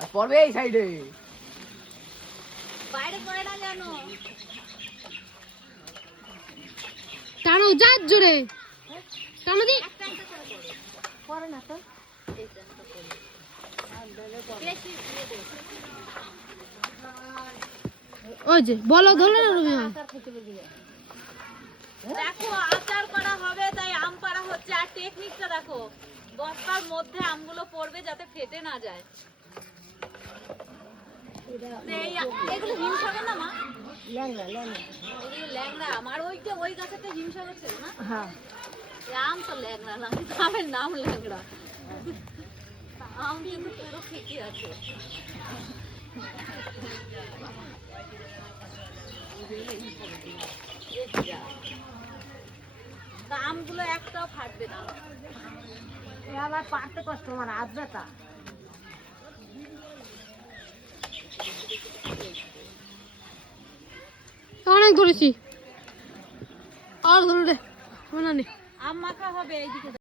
আর পড়বে এই সাইডে, বাইরে পড়ে না জানো। টানো যা জোরে টানো দি পড়ে না তো ওই যে বলো ধরে না তুমি দেখো আচার করা হবে তাই আম পাড়া হচ্ছে। আর টেকনিকটা দেখো, বস্তার মধ্যে আমগুলো পড়বে যাতে ফেটে না যায়। এগুলো হিমসাগর না মা? ল্যাংড়া এগুলো ল্যাংড়া আম। আর ওই গাছেতে হিমসাগর ছিল না? হ্যাঁ আম তো ল্যাংড়া না, আমের নাম ল্যাংড়া। আম কিন্তু পুরো ঠিকই আছে। তা আমগুলো একটাও ফাটবে না। আবার পারতে কষ্ট, আমার হাত ব্যথা। অনেক ধরেছি আর ধরে দে মনে নেই। আম মাখা হবে এইদিকে।